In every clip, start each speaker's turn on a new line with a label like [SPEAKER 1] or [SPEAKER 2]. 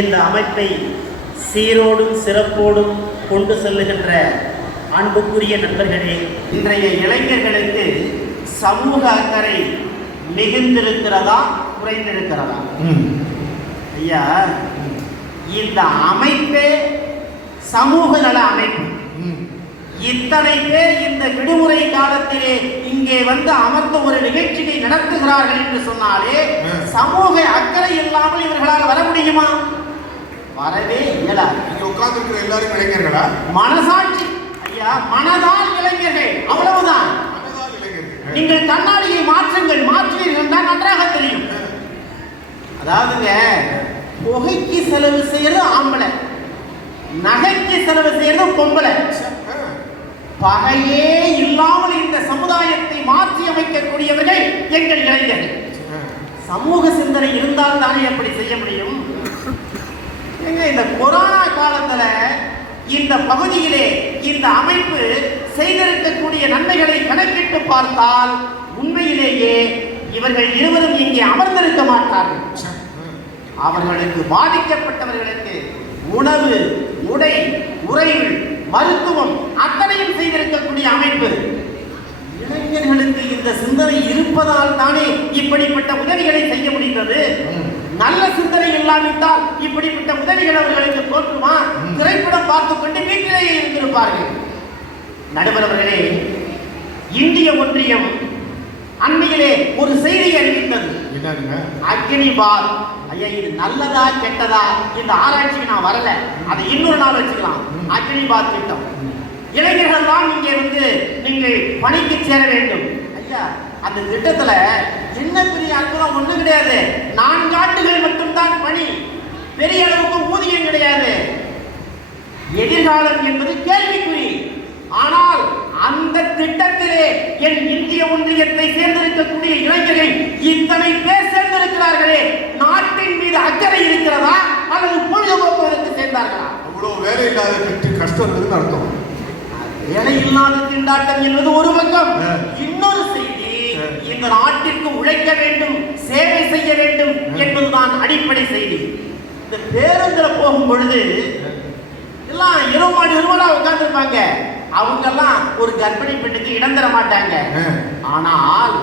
[SPEAKER 1] இந்த அமைப்பை சீரோடும் சிறப்போடும் கொண்டு செல்லுகின்ற அன்புக்குரிய நண்பர்களே இன்றைய இளைஞர்களுக்கு சமூக அக்கறை மிகுந்திருக்கிறதா குறைந்திருக்கிறதா? ஐயா இந்த அமைப்பே சமூக நல அமைப்பு. இத்தனை பேர் இந்த விடுமுறை காலத்திலே இங்கே வந்து அமர்ந்த ஒரு நிகழ்ச்சியை நடத்துகிறார்கள் என்று சொன்னாலே. சமூக அக்கறை இல்லாமல் இவர்களால் வர முடியுமா? வரவே இயலாது.
[SPEAKER 2] இங்க உட்கார்ந்து இருக்கிற எல்லாரும் இளைஞர்களா?
[SPEAKER 1] மனசாட்சி. ஐயா மனதால் இளைஞர்கள். அவ்வளவுதான். நீங்கள் கண்ணாடியை மாற்றுங்கள். மாற்றுவீர்கள் தான் நன்றாக தெரியும். அதாவதுங்க புகைக்கு செலவு செய்யறது ஆம்பளை. நகைக்கு செலவு செய்யறது பொம்பளை. பகையே இல்லாமல் இந்த சமுதாயத்தை மாற்றி அமைக்கக்கூடியவர்கள் எங்கள் இளைஞர்கள். சமூக சிந்தனை இருந்தால் தானே அப்படி செய்ய முடியும்? எங்க இந்த கொரோனா காலத்துல இந்த பகுதியிலே இந்த அமைப்பு செய்திருக்கக்கூடிய நன்மைகளை கணக்கிட்டு பார்த்தால் உண்மையிலேயே இவர்கள் இருவரும் இங்கே அமர்ந்திருக்க மாட்டார்கள். அவர்களுக்கு பாதிக்கப்பட்டவர்களுக்கு உணவு உடை உறைவு மருத்துவம் அத்தனையும் செய்திருக்கக்கூடிய அமைப்பு. இளைஞர்களுக்கு இந்த சிந்தனை இருப்பதால் தானே இப்படிப்பட்ட உதவிகளை செய்ய முடிந்தது? நல்ல சிந்தனை இல்லாவிட்டால் இப்படிப்பட்ட உதவிகள் அவர்களுக்கு தோற்றுமா
[SPEAKER 2] ம்.
[SPEAKER 1] திரைப்படம் பார்த்துக் கொண்டு வீட்டிலேயே இருந்திருப்பார்கள். நடுவர் அவர்களே இந்திய ஒன்றியம் அண்மையிலே ஒரு செய்தி அறிவித்தது. அக்னி பால். ஐயா இது நல்லதா கெட்டதா? இந்த ஆராய்ச்சிக்கு நான் வரல. அதை இன்னொரு நாள் வச்சுக்கலாம். அக்னி பால் திட்டம். இளைஞர்கள் தான் இங்கே வந்து நீங்கள் பணிக்கு சேர வேண்டும். ஐயா அந்த திட்டத்துல என்ன பெரிய அற்புதம் ஒண்ணும் கிடையாது. நான்கு ஆண்டுகள் மட்டும்தான் பணி. பெரிய அளவுக்கு ஊதியம் கிடையாது. எதிர்காலம் என்பது கேள்விக்குறி. ஆனால் அந்த திட்டத்திலே என் இந்திய ஒன்றியத்தை சேர்ந்திருக்கக்கூடிய இளைஞர்கள் இத்தனை பேர் சேர்ந்திருக்கிறார்களே நாட்டின் மீது அக்கறை இருக்கிறதா அல்லது பொழுதுபோக்குவதற்கு சேர்ந்தார்களா?
[SPEAKER 2] அவ்வளவு வேலை இல்லாத கஷ்டம் அர்த்தம்.
[SPEAKER 1] வேலை இல்லாத திண்டாட்டம் என்பது ஒரு பக்கம். இன்னொரு செய்தி. இந்த நாட்டிற்கு உழைக்க வேண்டும் சேவை செய்ய வேண்டும் என்பதுதான் அடிப்படை செய்தி. இந்த பேருந்துல போகும் பொழுது எல்லாம் இருமாடி இருமலா உட்கார்ந்துருப்பாங்க. அவங்கெல்லாம் ஒரு கர்ப்பிணி பெண்ணுக்கு இடம் தர மாட்டாங்க. ஆனால்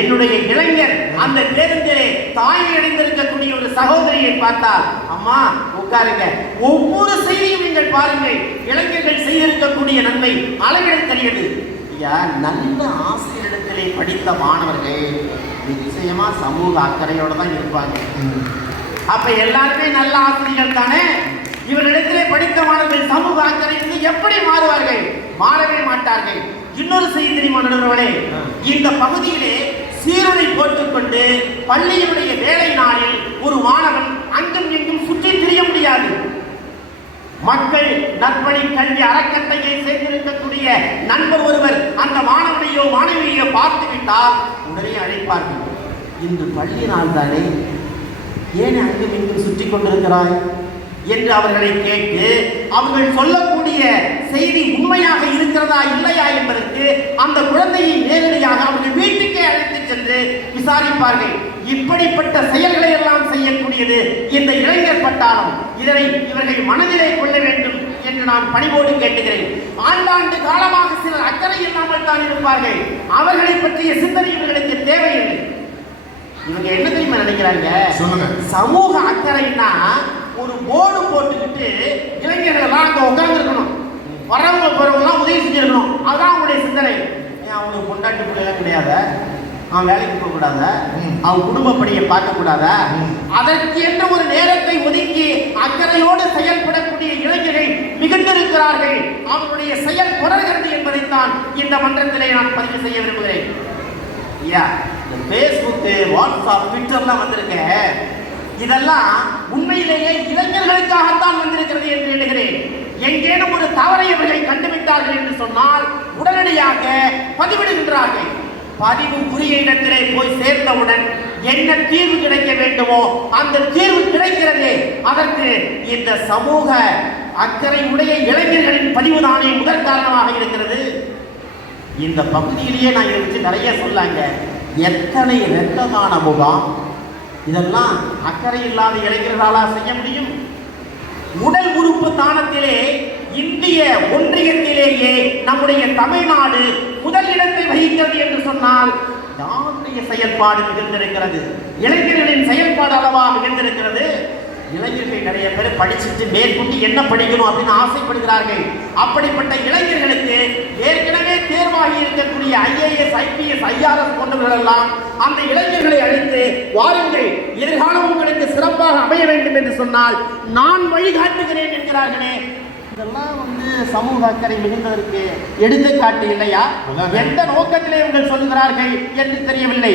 [SPEAKER 1] என்னுடைய இளைஞர் அந்த பேருந்திலே தாய் அடைந்திருக்கக்கூடிய ஒரு சகோதரியை பார்த்தால் அம்மா உட்காருங்க. ஒவ்வொரு செய்தியும் நீங்கள் பாருங்கள். இளைஞர்கள் செய்திருக்கக்கூடிய நன்மை அளவிட தெரியுது ஐயா நல்ல ஆசிரியரிடத்திலே படித்த மாணவர்கள் நிச்சயமா சமூக அக்கறையோட தான் இருப்பாங்க. அப்ப எல்லாருமே நல்ல ஆசிரியர்கள் தானே இவரிடத்திலே படித்த மாணவர்கள் சமூக அக்கறை இருந்து எப்படி மாறுவார்கள் மாறவே மாட்டார்கள் இன்னொரு செய்தி தெரியுமா நடுவர்களே. இந்த பகுதியிலே சீருடை போட்டுக்கொண்டு பள்ளியினுடைய வேலை நாளில் ஒரு மாணவன் அங்கும் இங்கும் சுற்றி திரிய முடியாது மக்கள் நற்பணி கல்வி அறக்கட்டையை சேர்ந்திருக்கக்கூடிய நண்பர் ஒருவர் அந்த மாணவனையோ மாணவியையோ பார்த்து விட்டால் உடனே அழைப்பார்கள். இன்று பள்ளி நாள் தானே ஏன் அங்கும் இங்கும் சுற்றி கொண்டிருக்கிறாய்? என்று அவர்களை கேட்டு அவர்கள் சொல்லக்கூடிய செய்தி உண்மையாக இருக்கிறதா இல்லையா என்பதற்கு அந்த குழந்தையை நேரடியாக அவர்கள் வீட்டுக்கே அழைத்து சென்று விசாரிப்பார்கள். இப்படிப்பட்ட செயல்களை எல்லாம் செய்யக்கூடியது இந்த இளைஞர் பட்டாளம். இதனை இவர்கள் மனதிலே கொள்ள வேண்டும் என்று நான் பணிவோடு கேட்டுகிறேன். ஆண்டாண்டு காலமாக சிலர் அக்கறை இல்லாமல் தான் இருப்பார்கள். அவர்களை பற்றிய சிந்தனை இவர்களுக்கு தேவையில்லை. இவங்க என்ன தெரியுமா நினைக்கிறாங்க? சமூக அக்கறைன்னா ஒரு போர்டு போட்டுக்கிட்டு இளைஞர்கள் எல்லாம் அங்க உட்கார்ந்துருக்கணும். வரவங்க போறவங்கலாம் உதவி செஞ்சிருக்கணும். அதுதான் அவங்களுடைய சிந்தனை. ஏன் அவனுக்கு பொண்டாட்டி பிள்ளைலாம் கிடையாத? அவன் வேலைக்கு போக கூடாத?
[SPEAKER 2] ம்.
[SPEAKER 1] அவன் குடும்ப பணியை பார்க்க கூடாத?
[SPEAKER 2] ம்.
[SPEAKER 1] அதற்கு என்று ஒரு நேரத்தை ஒதுக்கி அக்கறையோடு செயல்படக்கூடிய இளைஞர்கள் மிகுந்திருக்கிறார்கள். அவருடைய செயல் தொடர்கிறது என்பதைத்தான் இந்த மன்றத்திலே நான் பதிவு செய்ய விரும்புகிறேன். ஐயா இந்த ஃபேஸ்புக்கு வாட்ஸ்அப் ட்விட்டர்லாம் வந்திருக்க. இதெல்லாம் உண்மையிலேயே இளைஞர்களுக்காகத்தான் வந்திருக்கிறது என்று எண்ணுகிறேன். எங்கேனும் ஒரு தவறை இவர்கள் கண்டுவிட்டார்கள் என்று சொன்னால் உடனடியாக பதிவிடுகின்றார்கள். பதிவு உரிய இடத்திலே போய் சேர்ந்தவுடன் என்ன தீர்வு கிடைக்க வேண்டுமோ அந்த தீர்வு கிடைக்கிறதே. அதற்கு இந்த சமூக அக்கறை உடைய இளைஞர்களின் பதிவுதானே முதல் காரணமாக இருக்கிறது. இந்த பகுதியிலேயே நான் இதை வச்சு நிறைய சொல்லாங்க. எத்தனை ரத்தமான முகாம். இதெல்லாம் அக்கறை இல்லாத இளைஞர்களால் செய்ய முடியும்? உடல் உறுப்பு தானத்திலே இந்திய ஒன்றியத்திலேயே நம்முடைய தமிழ்நாடு முதல் இடத்தை வகிக்கிறது என்று சொன்னால் யாருடைய செயல்பாடு மிகுந்திருக்கிறது? இளைஞர்களின் செயல்பாடு அளவாக மிகுந்திருக்கிறது? இளைஞர்கள் நிறைய பேர் படிச்சுட்டு மேற்கொண்டு என்ன படிக்கணும் அப்படின்னு ஆசைப்படுகிறார்கள். அப்படிப்பட்ட இளைஞர்களுக்கு ஏற்கனவே தேர்வாகி இருக்கக்கூடிய ஐஏஎஸ் ஐபிஎஸ் ஐஆர்எஸ் போன்றவர்கள் எல்லாம் அந்த இளைஞர்களை அழைத்து வாருங்கள் எதிர்காலம் உங்களுக்கு சிறப்பாக அமைய வேண்டும் என்று சொன்னால் நான் வழிகாட்டுகிறேன் என்கிறார்களே. இதெல்லாம் வந்து சமூக அக்கறை மிகுந்ததற்கு எடுத்துக்காட்டு இல்லையா. எந்த நோக்கத்திலே இவர்கள் சொல்கிறார்கள் என்று தெரியவில்லை.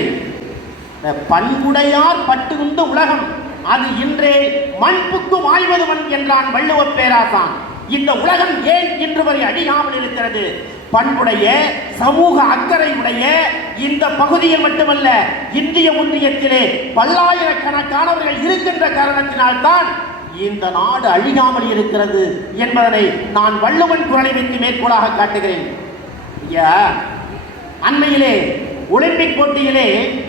[SPEAKER 1] பண்புடையார் பட்டு உண்டு உலகம். அது இன்றே மண்புக்கு வாழ்வது மண் என்றான் வள்ளுவப் பேராசான். இந்த உலகம் ஏன் இன்று வரை அழியாமல் இருக்கிறது? பண்புடைய சமூக அக்கறை உடைய இந்த பகுதியில் மட்டுமல்ல இந்திய ஒன்றியத்திலே பல்லாயிரக்கணக்கானவர்கள் இருக்கின்ற காரணத்தினால்தான் இந்த நாடு அழியாமல் இருக்கிறது என்பதனை நான் வள்ளுவன் குரலை வைத்து மேற்கோளாக காட்டுகிறேன். ஐயா அண்மையிலே ஒலிம்பிக் போட்டியிலே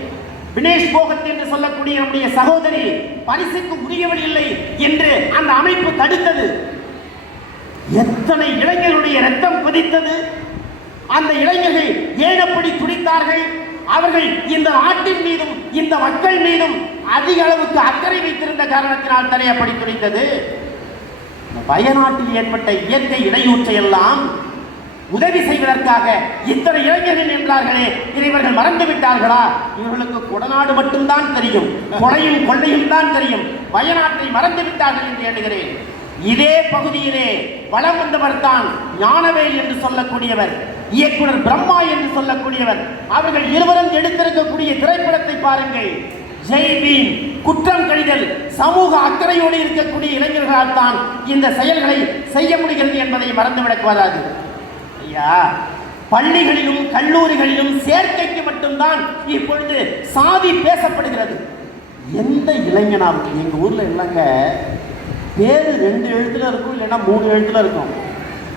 [SPEAKER 1] வினேஷ் போகத் என்று சொல்லக்கூடிய நம்முடைய சகோதரி பரிசுக்கு உரியவள் இல்லை என்று அந்த அமைப்பு தடுத்தது. எத்தனை இளைஞர்களுடைய ரத்தம் கொதித்தது. அந்த இளைஞர்கள் ஏன் அப்படி துடித்தார்கள்? அவர்கள் இந்த நாட்டின் மீதும் இந்த மக்கள் மீதும் அதிக அளவுக்கு அக்கறை வைத்திருந்த காரணத்தினால் தானே அப்படி துடித்தது? வயநாட்டில் ஏற்பட்ட இயற்கை இடையூற்றை எல்லாம் உதவி செய்வதற்காக இத்தனை இளைஞர்கள் என்றார்களே இவர்கள் மறந்து விட்டார்களா இவர்களுக்கு கொடநாடு மட்டும்தான் தெரியும் கொலையும் கொள்ளையும் தான் தெரியும் வயநாட்டை மறந்து விட்டார்கள் என்று எண்ணுகிறேன். இதே பகுதியிலே வளம் வந்தவர் தான் ஞானவேல் என்று சொல்லக்கூடியவர் இயக்குனர் பிரம்மா என்று சொல்லக்கூடியவர். அவர்கள் இருவரும் எடுத்திருக்கக்கூடிய திரைப்படத்தை பாருங்கள். ஜெய் பீம் குற்றம் கழிதல் சமூக அக்கறையோடு இருக்கக்கூடிய இளைஞர்களால் தான் இந்த செயல்களை செய்ய முடிகிறது என்பதை மறந்துவிடக் இல்லையா பள்ளிகளிலும் கல்லூரிகளிலும் சேர்க்கைக்கு மட்டும்தான் இப்பொழுது சாதி பேசப்படுகிறது. எந்த இளைஞனாவது எங்கள் ஊரில் இல்லைங்க பேர் ரெண்டு எழுத்துல இருக்கும் இல்லைன்னா மூணு எழுத்துல இருக்கும்.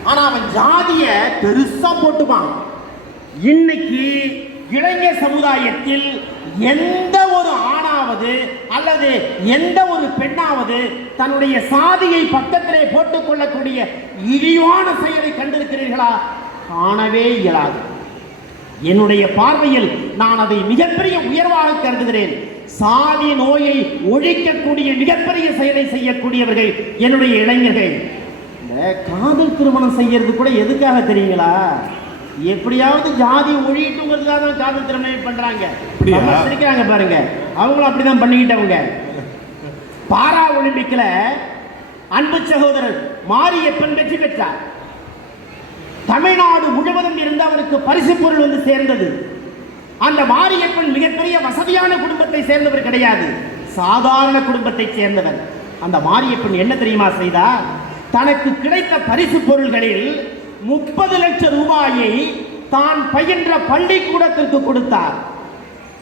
[SPEAKER 1] ஆனால் அவன் ஜாதியை பெருசா போட்டுப்பான். இன்னைக்கு இளைஞர் சமுதாயத்தில் எந்த ஒரு ஆணாவது அல்லது எந்த ஒரு பெண்ணாவது தன்னுடைய சாதியை பக்கத்திலே போட்டுக் கொள்ளக்கூடிய இழிவான செயலை கண்டிருக்கிறீர்களா? காணவே இயலாது. என்னுடைய பார்வையில் நான் அதை மிகப்பெரிய உயர்வாக கருதுகிறேன். சாதி நோயை ஒழிக்கக்கூடிய மிகப்பெரிய செயலை செய்யக்கூடியவர்கள் என்னுடைய இளைஞர்கள். இந்த காதல் திருமணம் செய்யறது கூட எதுக்காக தெரியுங்களா? எப்படியாவது ஜாதி ஒழிட்டுங்கிறதுக்காக தான் காதல் திருமணம் பண்றாங்க. சிரிக்கிறாங்க பாருங்க. அவங்களும் அப்படிதான் பண்ணிக்கிட்டவங்க. பாரா ஒலிம்பிக்ல அன்பு சகோதரர் மாரியப்பன் வெற்றி பெற்றார். தமிழ்நாடு முழுவதும் இருந்து அவருக்கு பரிசு பொருள் வந்து சேர்ந்தது. அந்த மாரியப்பன் மிகப்பெரிய வசதியான குடும்பத்தை சேர்ந்தவர் கிடையாது. சாதாரண குடும்பத்தை சேர்ந்தவர். அந்த மாரியப்பன் என்ன தெரியுமா செய்தார்? தனக்கு கிடைத்த பரிசு பொருள்களில் முப்பது லட்சம் ரூபாயை தான் பயின்ற பள்ளிக்கூடத்திற்கு கொடுத்தார்.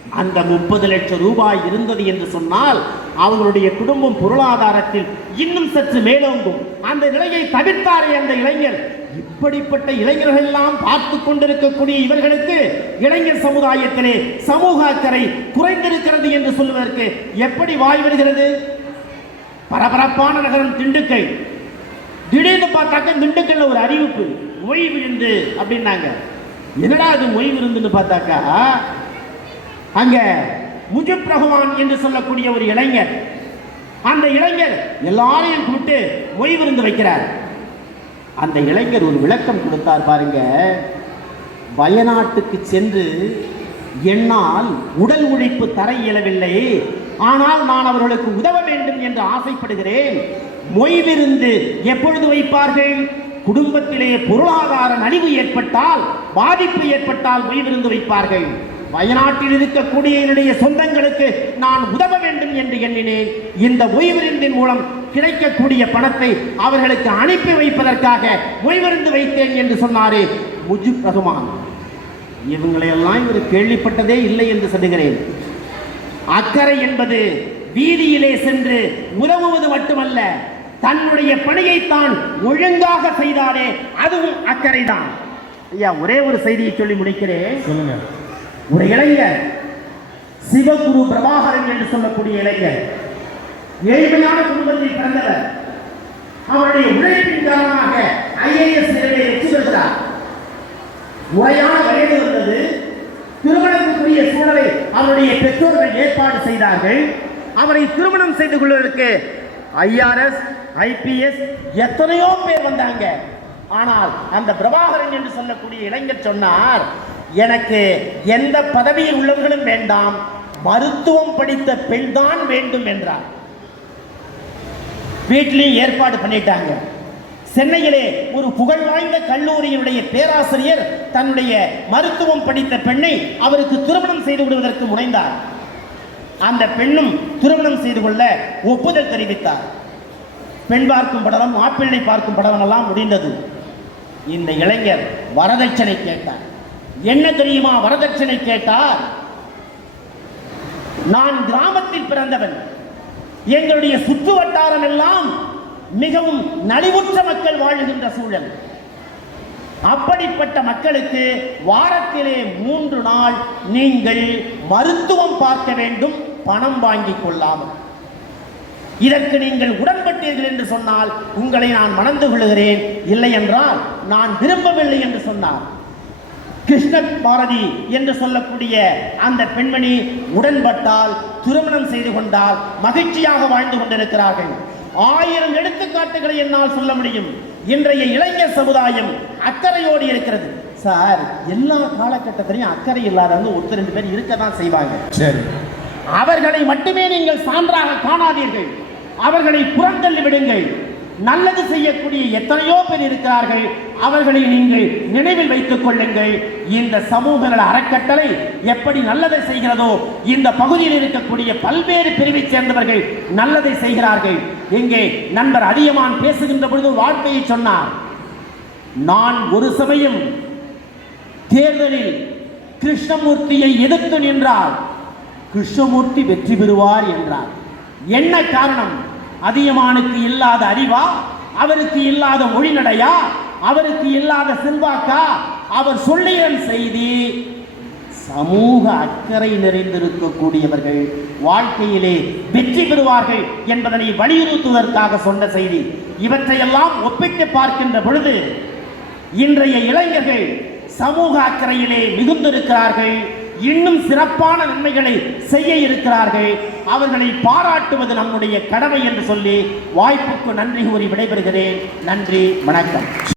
[SPEAKER 1] அந்த முப்பது லட்சம் ரூபாய் இருந்தது என்று சொன்னால் அவங்களுடைய குடும்பம் பொருளாதாரத்தில் இன்னும் சற்று மேலோங்கும். அந்த நிலையை தவிர்த்தாரே அந்த இளைஞர். இப்படிப்பட்ட இளைஞர்கள் எல்லாம் பார்த்து கொண்டிருக்கக்கூடிய இவர்களுக்கு இளைஞர் சமுதாயத்திலே சமூக அக்கறை குறைந்திருக்கிறது என்று சொல்வதற்கு எப்படி வாய் வருகிறது? பரபரப்பான நகரம் திண்டுக்கல். திடீர்னு பார்த்தாக்க திண்டுக்கல்ல ஒரு அறிவிப்பு ஓய்வு விழுந்து அப்படின்னாங்க. என்னடா அது ஓய்வு இருந்துன்னு பார்த்தாக்கா அங்க முஜிப் பிரகவான் என்று சொல்லக்கூடிய ஒரு இளைஞர். அந்த இளைஞர் எல்லாரையும் கூப்பிட்டு மொய் விருந்து வைக்கிறார். அந்த இளைஞர் ஒரு விளக்கம் கொடுத்தார் பாருங்க. வயநாட்டுக்கு சென்று என்னால் உடல் உழைப்பு தர இயலவில்லை. ஆனால் நான் அவர்களுக்கு உதவ வேண்டும் என்று ஆசைப்படுகிறேன். மொய் விருந்து எப்பொழுது வைப்பார்கள்? குடும்பத்திலே பொருளாதார நலிவு ஏற்பட்டால் பாதிப்பு ஏற்பட்டால் மொய் விருந்து வைப்பார்கள். வயநாட்டில் இருக்கக்கூடிய என்னுடைய சொந்தங்களுக்கு நான் உதவ வேண்டும் என்று எண்ணினேன். இந்த ஓய்விருந்தின் மூலம் கிடைக்கக்கூடிய பணத்தை அவர்களுக்கு அனுப்பி வைப்பதற்காக ஓய்விருந்து வைத்தேன் என்று சொன்னாரே. முஜிப் ரகுமான் இவங்களையெல்லாம் இவர் கேள்விப்பட்டதே இல்லை என்று சொல்லுகிறேன். அக்கறை என்பது வீதியிலே சென்று உதவுவது மட்டுமல்ல தன்னுடைய பணியை தான் ஒழுங்காக செய்தாரே அதுவும் அக்கறைதான். ஐயா ஒரே ஒரு செய்தியை சொல்லி முடிக்கிறேன்.
[SPEAKER 2] சொல்லுங்க.
[SPEAKER 1] ஒரு இளைஞர் சிவகுரு பிரபாகரன் என்று சொல்லக்கூடிய இளைஞர் ஏழ்மையான குடும்பத்தில் பிறந்தவர். அவருடைய உழைப்பின் காரணமாக ஐஏஎஸ் நிலையை வெற்றி பெற்றார். முறையான வயது வந்தது திருமணத்துக்குரிய சூழலை அவருடைய பெற்றோர்கள் ஏற்பாடு செய்தார்கள். அவரை திருமணம் செய்து கொள்வதற்கு ஐஆர்எஸ் ஐபிஎஸ் எத்தனையோ பேர் வந்தாங்க. ஆனால் அந்த பிரபாகரன் என்று சொல்லக்கூடிய இளைஞர் சொன்னார் எனக்கு எந்த பதவியில் உள்ளவர்களும் வேண்டாம். மருத்துவம் படித்த பெண் தான் வேண்டும் என்றார். வீட்டிலையும் ஏற்பாடு பண்ணிட்டாங்க. சென்னையிலே ஒரு புகழ் வாய்ந்த கல்லூரியினுடைய பேராசிரியர் தன்னுடைய மருத்துவம் படித்த பெண்ணை அவருக்கு திருமணம் செய்து விடுவதற்கு முனைந்தார். அந்த பெண்ணும் திருமணம் செய்து கொள்ள ஒப்புதல் தெரிவித்தார். பெண் பார்க்கும் படலம் மாப்பிள்ளை பார்க்கும் படலம் எல்லாம் முடிந்தது. இந்த இளைஞர் வரதட்சணை கேட்டார். என்ன தெரியுமா வரதட்சணை கேட்டார்? நான் கிராமத்தில் பிறந்தவன். எங்களுடைய சுற்று வட்டாரம் எல்லாம் மிகவும் நலிவுற்ற மக்கள் வாழுகின்ற சூழல். அப்படிப்பட்ட மக்களுக்கு வாரத்திலே மூன்று நாள் நீங்கள் மருத்துவம் பார்க்க வேண்டும் பணம் வாங்கிக் கொள்ளாமல். இதற்கு நீங்கள் உடன்பட்டீர்கள் என்று சொன்னால் உங்களை நான் மணந்து கொள்கிறேன் இல்லை என்றால் நான் விரும்பவில்லை என்று சொன்னார். கிருஷ்ண பாரதி என்று சொல்லக்கூடிய அந்த பெண்மணி உடன்பட்டால் திருமணம் செய்து கொண்டால் மகிழ்ச்சியாக வாழ்ந்து கொண்டிருக்கிறார்கள். ஆயிரம் எடுத்துக்காட்டுகளை என்னால் சொல்ல முடியும். இன்றைய இளைஞர் சமுதாயம் அக்கறையோடு இருக்கிறது. சார் எல்லா காலகட்டத்திலையும் அக்கறை இல்லாதவங்க ஒருத்தர் ரெண்டு பேர் இருக்க தான் செய்வாங்க.
[SPEAKER 2] சரி.
[SPEAKER 1] அவர்களை மட்டுமே நீங்கள் சான்றாக காணாதீர்கள். அவர்களை புறந்தள்ளி விடுங்கள். நல்லது செய்யக்கூடிய எத்தனையோ பேர் இருக்கிறார்கள். அவர்களை நீங்கள் நினைவில் வைத்துக் கொள்ளுங்கள். இந்த சமூக அறக்கட்டளை எப்படி நல்லதை செய்கிறதோ இந்த பகுதியில் இருக்கக்கூடிய பல்வேறு பிரிவைச் சேர்ந்தவர்கள் நல்லதை செய்கிறார்கள். இங்கே நண்பர் அதியமான் பேசுகின்ற பொழுது வார்த்தையை சொன்னார். நான் ஒரு சமயம் தேர்தலில் கிருஷ்ணமூர்த்தியை எதிர்த்து நின்றார். கிருஷ்ணமூர்த்தி வெற்றி பெறுவார் என்றார். என்ன காரணம்? அதியமானுக்கு இல்லாத அறிவா? அவருக்கு இல்லாத மொழிநடையா? அவருக்கு இல்லாத செல்வாக்கா? அவர் சொல்லிய செய்தி. சமூக அக்கறை நிறைந்திருக்கக்கூடியவர்கள் வாழ்க்கையிலே வெற்றி பெறுவார்கள் என்பதனை வலியுறுத்துவதற்காக சொன்ன செய்தி. இவற்றையெல்லாம் ஒப்பிட்டு பார்க்கின்ற பொழுது இன்றைய இளைஞர்கள் சமூக அக்கறையிலே மிகுந்திருக்கிறார்கள். இன்னும் சிறப்பான நன்மைகளை செய்ய இருக்கிறார்கள். அவர்களை பாராட்டுவது நம்முடைய கடமை என்று சொல்லி வாய்ப்புக்கு நன்றி கூறி விடைபெறுகிறேன். நன்றி வணக்கம்.